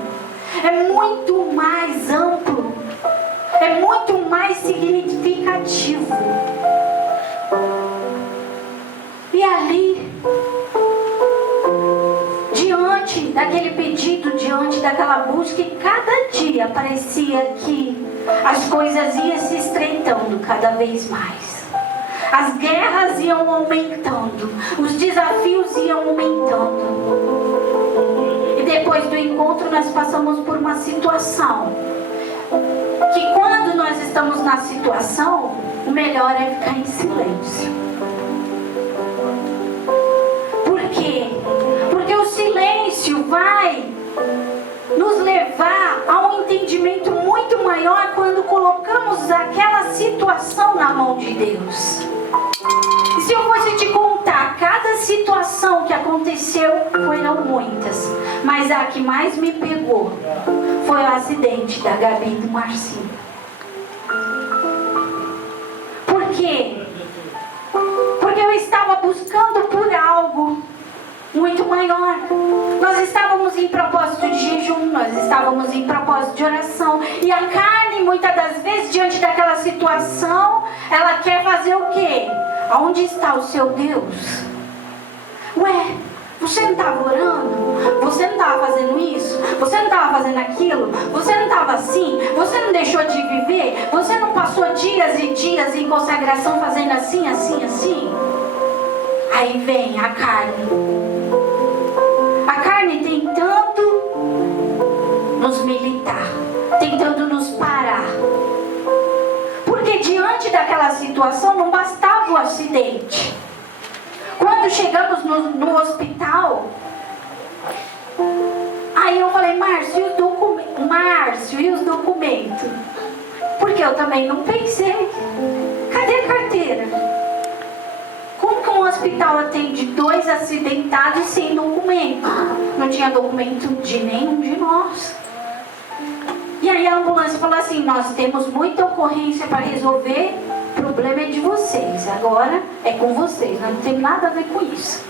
é muito mais amplo, é muito mais significativo. E ali, diante daquele pedido, diante daquela busca, e cada dia parecia que as coisas iam se estreitando cada vez mais. As guerras iam aumentando, os desafios iam aumentando. E depois do encontro nós passamos por uma situação que, quando nós estamos na situação, o melhor é ficar em silêncio. Por quê? Porque o silêncio vai nos levar a um entendimento muito maior quando colocamos aquela situação na mão de Deus. E se eu fosse te contar cada situação que aconteceu, foram muitas, mas a que mais me pegou foi o acidente da Gabi e do Marcinho. Por quê? Porque eu estava buscando por algo muito maior. Nós estávamos em propósito de jejum, nós estávamos em propósito de oração, e a carne, muitas das vezes, diante daquela situação, ela quer fazer o quê? Aonde está o seu Deus? Ué, você não estava orando? Você não estava fazendo isso? Você não estava fazendo aquilo? Você não estava assim? Você não deixou de viver? Você não passou dias e dias em consagração fazendo assim, assim, assim? Aí vem a carne. A carne tentando nos militar, tentando nos parar. Porque diante daquela situação não bastava o acidente. Quando chegamos no hospital, aí eu falei, Márcio, e os documentos? Porque eu também não pensei. Cadê a carteira? Como que um hospital atende 2 acidentados sem documento? Não tinha documento de nenhum de nós. E aí a ambulância falou assim, nós temos muita ocorrência para resolver, o problema é de vocês, agora é com vocês, nós não temos nada a ver com isso.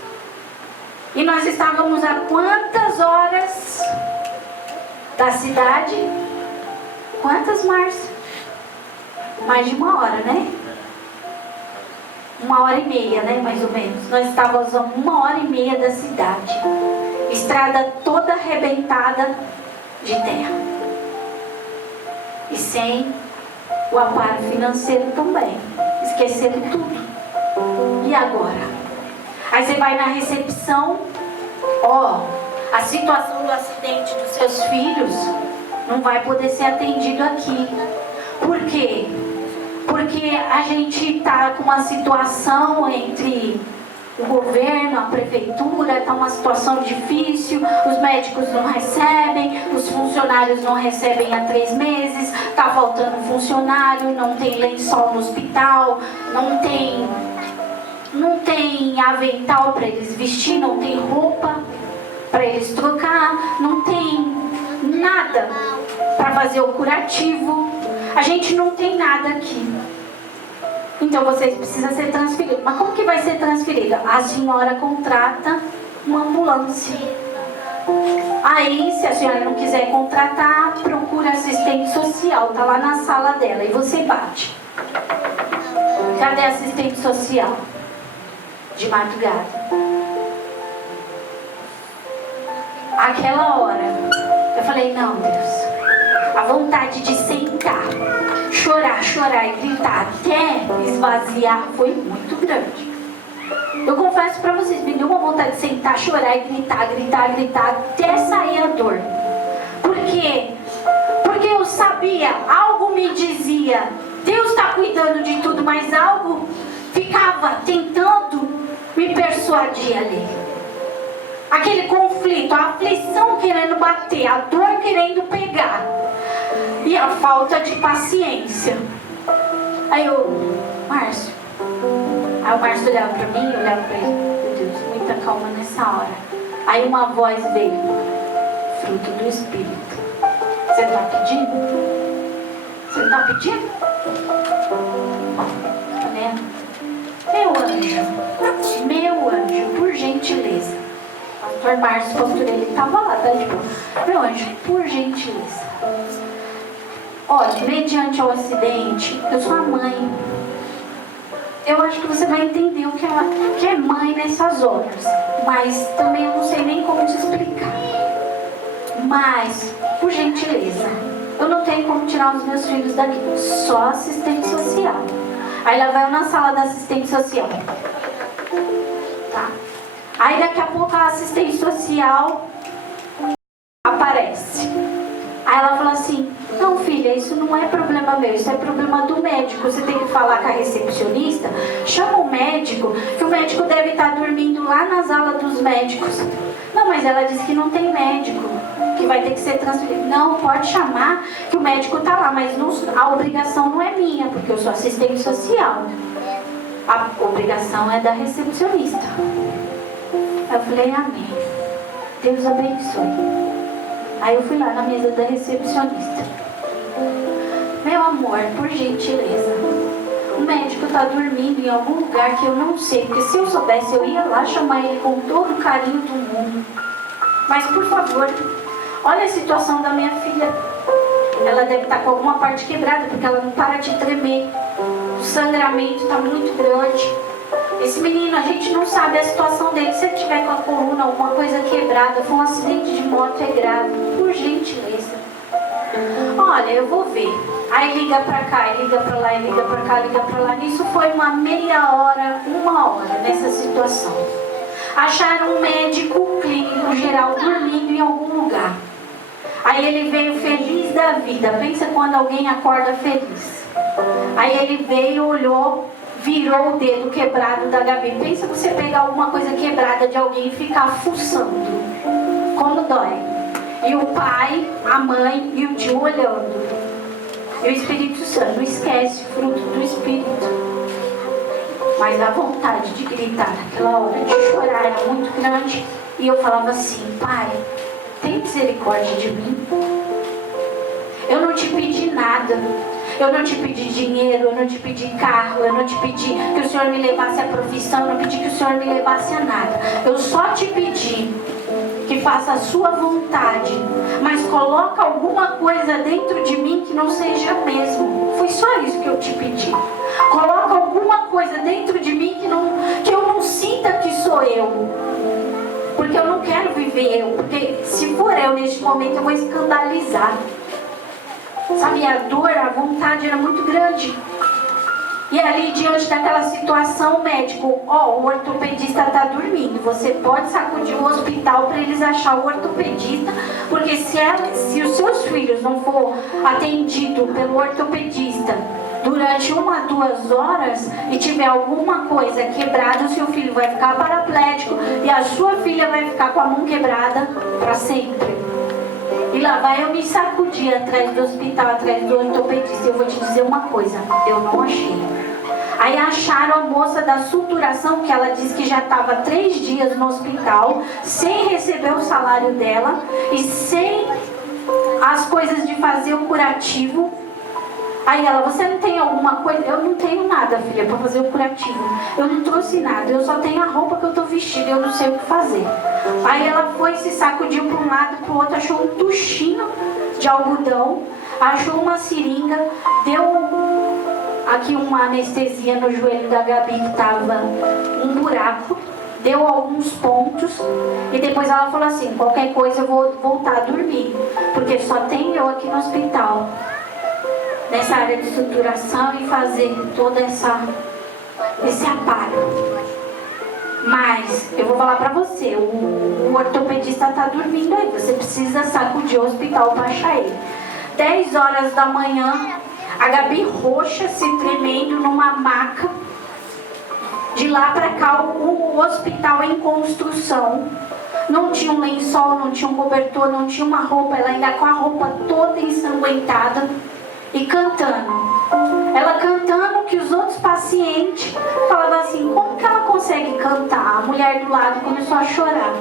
E nós estávamos a quantas horas da cidade? Quantas, Márcia? Mais de 1 hora, né? 1h30, né, mais ou menos. Nós estávamos a 1h30 da cidade. Estrada toda arrebentada de terra. E sem o amparo financeiro também. Esqueceram tudo. E agora? Aí você vai na recepção, a situação do acidente dos seus filhos não vai poder ser atendido aqui. Por quê? Porque a gente está com uma situação entre o governo, a prefeitura, está uma situação difícil, os médicos não recebem, os funcionários não recebem há 3 meses, está faltando funcionário, não tem lençol no hospital, não tem avental para eles vestir, não tem roupa para eles trocar, não tem nada para fazer o curativo, a gente não tem nada aqui. Então vocês precisam ser transferidos. Mas como que vai ser transferido? A senhora contrata uma ambulância. Aí, se a senhora não quiser contratar, procura assistente social. Está lá na sala dela. E você bate. Cadê a assistente social? De madrugada. Aquela hora, eu falei, não, Deus. A vontade de sentar, chorar e gritar até esvaziar foi muito grande. Eu confesso para vocês, me deu uma vontade de sentar, chorar e gritar até sair a dor. Por quê? Porque eu sabia, algo me dizia, Deus está cuidando de tudo, mas algo ficava tentando me persuadir persuadir ali. Aquele conflito, a aflição querendo bater, a dor querendo pegar. E a falta de paciência. Aí Márcio. Aí o Márcio olhava pra mim, eu olhava pra ele. Meu Deus, muita calma nessa hora. Aí uma voz veio. Fruto do Espírito. Você tá pedindo? Você tá pedindo? Tá vendo? Meu anjo, por gentileza. O pastor Márcio, pastor, ele estava lá, tá? Tipo, meu anjo, por gentileza. Olha, mediante o acidente, eu sou a mãe. Eu acho que você vai entender o que é mãe nessas horas. Mas também eu não sei nem como te explicar. Mas, por gentileza, eu não tenho como tirar os meus filhos daqui. Só assistente social. Aí ela vai na sala da assistente social. Tá? Aí daqui a pouco a assistente social aparece. Aí ela fala assim, não filha, isso não é problema meu, isso é problema do médico. Você tem que falar com a recepcionista, chama o médico, que o médico deve estar dormindo lá na sala dos médicos. Não, mas ela disse que não tem médico, que vai ter que ser transferido. Não, pode chamar, que o médico está lá, mas a obrigação não é minha, porque eu sou assistente social. A obrigação é da recepcionista. Eu falei, amém. Deus abençoe. Aí eu fui lá na mesa da recepcionista. Meu amor, por gentileza, o médico está dormindo em algum lugar que eu não sei, porque se eu soubesse eu ia lá chamar ele com todo o carinho do mundo. Mas por favor, olha a situação da minha filha. Ela deve estar com alguma parte quebrada, porque ela não para de tremer. O sangramento está muito grande. Esse menino, a gente não sabe a situação dele. Se ele tiver com a coluna, alguma coisa quebrada, foi um acidente de moto, é grave. Por gentileza. Olha, eu vou ver. Aí liga pra cá, liga pra lá, liga pra cá, liga pra lá. Nisso foi uma meia hora, uma hora nessa situação. Acharam um médico clínico geral dormindo em algum lugar. Aí ele veio feliz da vida. Pensa quando alguém acorda feliz. Aí ele veio, olhou, virou o dedo quebrado da Gabi. Pensa você pegar alguma coisa quebrada de alguém e ficar fuçando. Como dói. E o pai, a mãe e o tio olhando. E o Espírito Santo, não esquece, fruto do Espírito. Mas a vontade de gritar naquela hora, de chorar, era muito grande. E eu falava assim, pai, tem misericórdia de mim? Eu não te pedi nada. Eu não te pedi dinheiro, eu não te pedi carro, eu não te pedi que o Senhor me levasse a profissão, eu não pedi que o Senhor me levasse a nada. Eu só te pedi que faça a sua vontade, mas coloca alguma coisa dentro de mim que não seja mesmo. Foi só isso que eu te pedi. Coloca alguma coisa dentro de mim que eu não sinta que sou eu. Porque eu não quero viver eu, porque se for eu neste momento eu vou escandalizar. Sabe, a dor, a vontade era muito grande. E ali, diante daquela situação, o médico, o ortopedista está dormindo. Você pode sacudir o hospital para eles achar o ortopedista, porque se os seus filhos não for atendidos pelo ortopedista durante 1 a 2 horas e tiver alguma coisa quebrada, o seu filho vai ficar paraplégico e a sua filha vai ficar com a mão quebrada para sempre. E lá vai eu me sacudir atrás do hospital, atrás do ortopedista. Eu vou te dizer uma coisa, eu não achei. Aí acharam a moça da suturação, que ela disse que já estava 3 dias no hospital, sem receber o salário dela e sem as coisas de fazer o curativo. Aí ela, você não tem alguma coisa? Eu não tenho nada, filha, para fazer o curativo. Eu não trouxe nada, eu só tenho a roupa que eu estou vestida, eu não sei o que fazer. Aí ela foi, se sacudiu para um lado, para o outro, achou um tuchinho de algodão, achou uma seringa, deu aqui uma anestesia no joelho da Gabi, que estava um buraco, deu alguns pontos, e depois ela falou assim, qualquer coisa eu vou voltar a dormir, porque só tem eu aqui no hospital, nessa área de suturação e fazer todo esse aparo. Mas eu vou falar pra você, o ortopedista tá dormindo aí, você precisa sacudir o hospital para achar ele. 10 horas da manhã, a Gabi roxa, se tremendo numa maca De lá para cá, o hospital em construção. Não tinha um lençol, não tinha um cobertor, não tinha uma roupa. Ela ainda com a roupa toda ensanguentada e cantando. Ela cantando que os outros pacientes falavam assim: como que ela consegue cantar? A mulher do lado começou a chorar.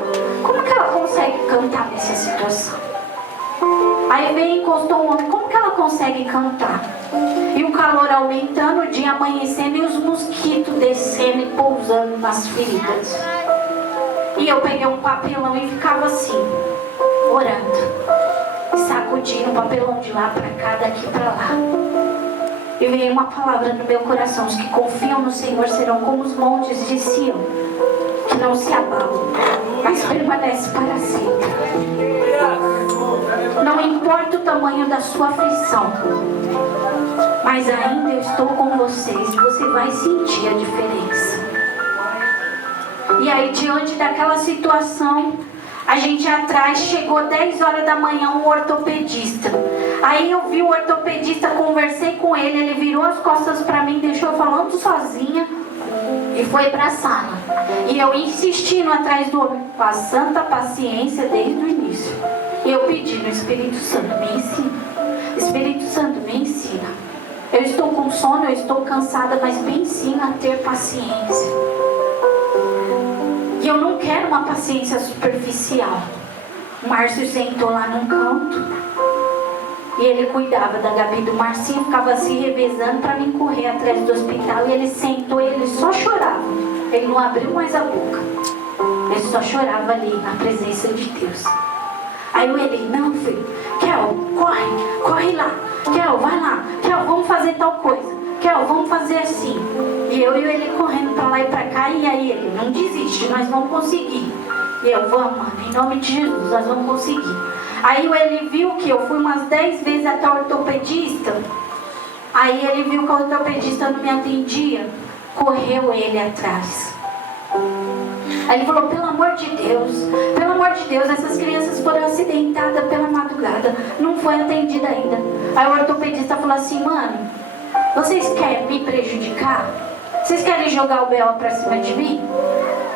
Como que ela consegue cantar nessa situação? Aí veio, encostou um homem: como que ela consegue cantar? E o calor aumentando, o dia amanhecendo e os mosquitos descendo e pousando nas feridas. E eu peguei um papelão e ficava assim, orando, sacudindo o papelão de lá para cá, daqui para lá. E veio uma palavra no meu coração: os que confiam no Senhor serão como os montes de Sião, que não se abalam, mas permanecem para sempre. Não importa o tamanho da sua aflição, mas ainda eu estou com vocês, você vai sentir a diferença. E aí, diante daquela situação, a gente atrás, chegou 10 horas da manhã um ortopedista. Aí eu vi o ortopedista, conversei com ele, ele virou as costas para mim, deixou eu falando sozinha e foi para a sala. E eu insistindo atrás do homem, com a santa paciência desde o início. E eu pedindo: Espírito Santo, me ensina. Espírito Santo, me ensina. Eu estou com sono, eu estou cansada, mas me ensina a ter paciência. E eu não quero uma paciência superficial. O Márcio sentou lá num canto e ele cuidava da Gabi, do Marcinho, ficava se revezando para mim correr atrás do hospital. E ele sentou e ele só chorava. Ele não abriu mais a boca. Ele só chorava ali na presença de Deus. Aí o Eli: não, filho, Kel, corre lá. Kel, vai lá. Kel, vamos fazer tal coisa. Kel, vamos fazer assim. E eu e ele correndo pra lá e pra cá. E aí ele: não desiste, nós vamos conseguir. E eu: vamos, mano, em nome de Jesus, nós vamos conseguir. Aí ele viu que eu fui umas 10 vezes até o ortopedista. Aí ele viu que o ortopedista não me atendia. Correu ele atrás. Aí ele falou: pelo amor de Deus, essas crianças foram acidentadas pela madrugada, não foi atendida ainda. Aí o ortopedista falou assim: mano, vocês querem me prejudicar? Vocês querem jogar o B.O. pra cima de mim?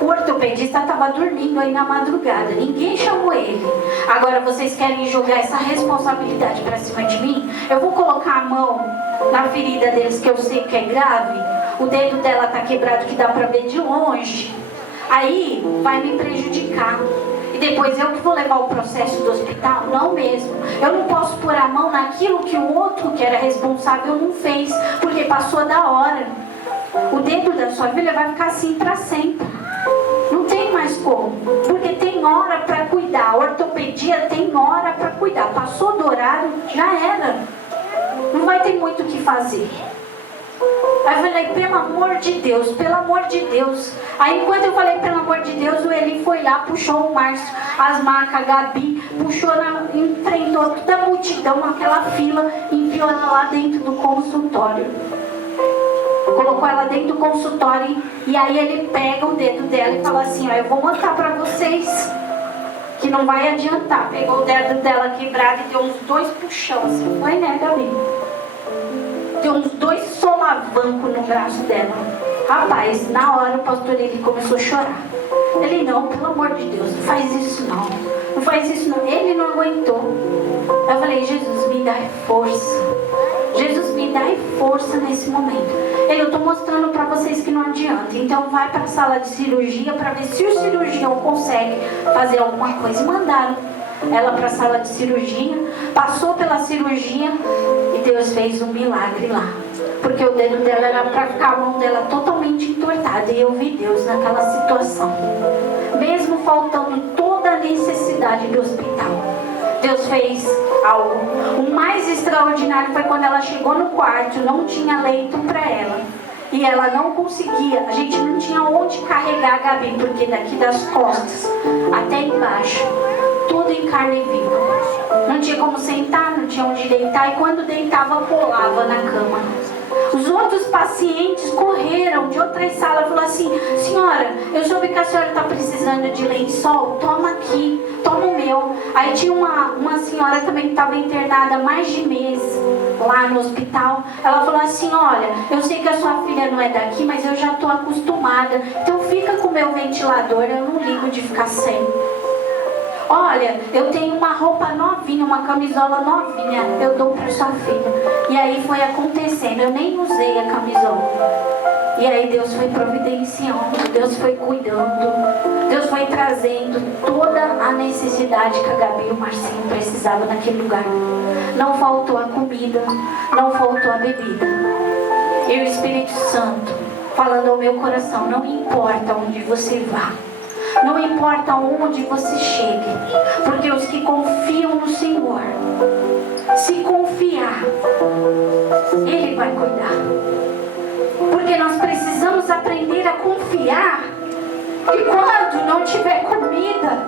O ortopedista estava dormindo aí na madrugada, ninguém chamou ele. Agora vocês querem jogar essa responsabilidade pra cima de mim? Eu vou colocar a mão na ferida deles, que eu sei que é grave. O dedo dela tá quebrado, que dá pra ver de longe. Aí vai me prejudicar. E depois eu que vou levar o processo do hospital? Não mesmo. Eu não posso pôr a mão naquilo que o outro que era responsável não fez, porque passou da hora. O dedo da sua filha vai ficar assim para sempre. Não tem mais como. Porque tem hora para cuidar. A ortopedia tem hora para cuidar. Passou do horário, já era. Não vai ter muito o que fazer. Aí eu falei: pelo amor de Deus, pelo amor de Deus. Aí enquanto eu falei pelo amor de Deus, o Eli foi lá, puxou o Márcio, as macas, a Gabi, puxou, enfrentou toda a multidão, aquela fila, enfiou ela lá dentro do consultório. Colocou ela dentro do consultório e aí ele pega o dedo dela e fala assim: ó, eu vou mostrar pra vocês que não vai adiantar. Pegou o dedo dela quebrado e deu uns 2 puxão assim. Foi, né, Gabi? Deu uns 2 solavancos no braço dela. Rapaz, na hora o pastor ele começou a chorar. Ele: não, pelo amor de Deus, não faz isso não. Não faz isso não. Ele não aguentou. Eu falei: Jesus, me dá força. Jesus, me dá força nesse momento. Eu estou mostrando para vocês que não adianta. Então vai para a sala de cirurgia para ver se o cirurgião consegue fazer alguma coisa. E mandaram ela para a sala de cirurgia. Passou pela cirurgia e Deus fez um milagre lá. Porque o dedo dela era para ficar a mão dela totalmente entortada. E eu vi Deus naquela situação. Mesmo faltando toda a necessidade do hospital, Deus fez algo. O mais extraordinário foi quando ela chegou no quarto, não tinha leito para ela. E ela não conseguia, a gente não tinha onde carregar a Gabi, porque daqui das costas até embaixo, tudo em carne viva. Não tinha como sentar, não tinha onde deitar, e quando deitava, colava na cama. Os outros pacientes correram de outra sala e falaram assim: senhora, eu soube que a senhora está precisando de lençol, toma aqui, toma o meu. Aí tinha uma senhora também que estava internada há mais de mês lá no hospital. Ela falou assim: olha, eu sei que a sua filha não é daqui, mas eu já estou acostumada, então fica com o meu ventilador, eu não ligo de ficar sem. Olha, eu tenho uma roupa novinha, uma camisola novinha, eu dou para sua filha. E aí foi acontecendo, eu nem usei a camisola. E aí Deus foi providenciando, Deus foi cuidando, Deus foi trazendo toda a necessidade que a Gabi e o Marcinho precisavam naquele lugar. Não faltou a comida, não faltou a bebida. E o Espírito Santo falando ao meu coração: não importa onde você vá, não importa onde você chegue, porque os que confiam no Senhor, se confiar, Ele vai cuidar. Porque nós precisamos aprender a confiar que quando não tiver comida,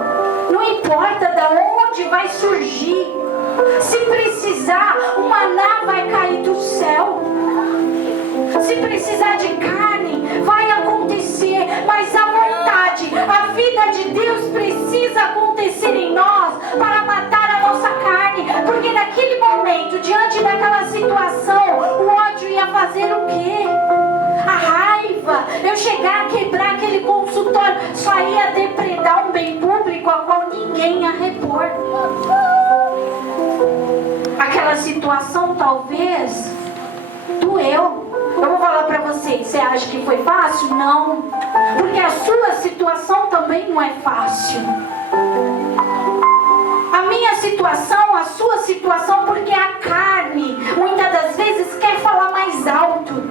não importa de onde vai surgir, se precisar, o maná vai cair do céu. Se precisar de carne, vai acontecer, mas a vontade, a vida de Deus precisa acontecer em nós para matar a nossa carne, porque naquele momento, diante daquela situação, o ódio ia fazer o quê? A raiva, eu chegar a quebrar aquele consultório, só ia depredar um bem público a qual ninguém ia repor. Aquela situação talvez doeu. Eu vou falar para você acha que foi fácil? Não, porque a sua situação também não é fácil. A minha situação, a sua situação, porque a carne muitas das vezes quer falar mais alto,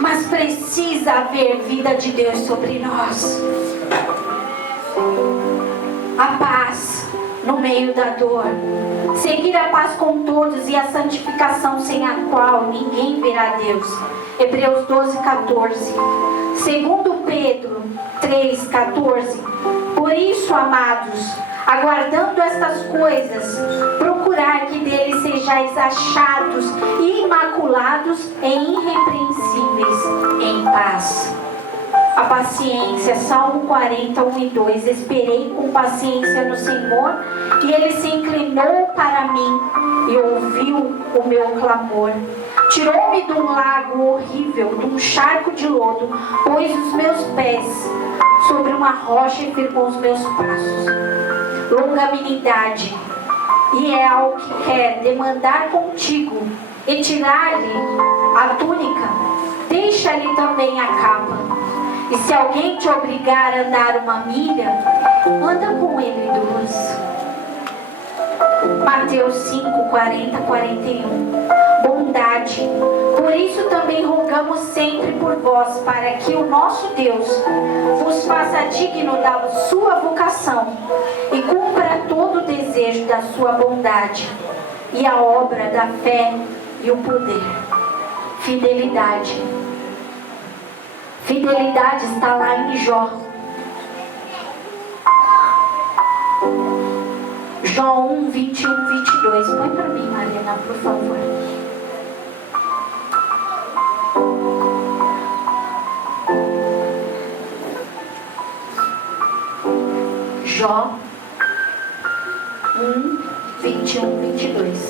mas precisa haver vida de Deus sobre nós. A paz no meio da dor, seguir a paz com todos e a santificação, sem a qual ninguém verá Deus. Hebreus 12:14. Segundo Pedro 3:14. Por isso, amados, aguardando estas coisas, procurar que deles sejais achados imaculados e irrepreensíveis em paz. A paciência, Salmo 40, 1 e 2. Esperei com paciência no Senhor, e Ele se inclinou para mim e ouviu o meu clamor. Tirou-me de um lago horrível, de um charco de lodo, pôs os meus pés sobre uma rocha e firmou os meus passos. Longanimidade e é ao que quer demandar contigo e tirar-lhe a túnica, deixa-lhe também a capa. E se alguém te obrigar a andar uma milha, anda com ele 2. Mateus 5, 40, 41. Bondade. Por isso também rogamos sempre por vós, para que o nosso Deus vos faça digno da sua vocação e cumpra todo o desejo da sua bondade e a obra da fé e o poder. Fidelidade. Fidelidade está lá em Jó. Jó 1, 21, 22. Põe para mim, Mariana, por favor. Jó 1, 21, 22.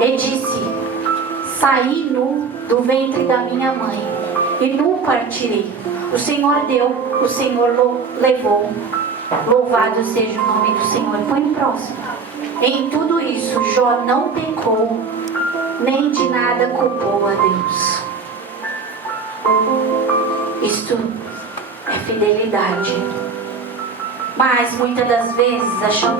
E disse: saí nu do ventre da minha mãe, e nu partirei. O Senhor deu, o Senhor levou. Louvado seja o nome do Senhor. Põe o próximo. Em tudo isso, Jó não pecou, nem de nada culpou a Deus. Isto é fidelidade. Mas muitas das vezes achamos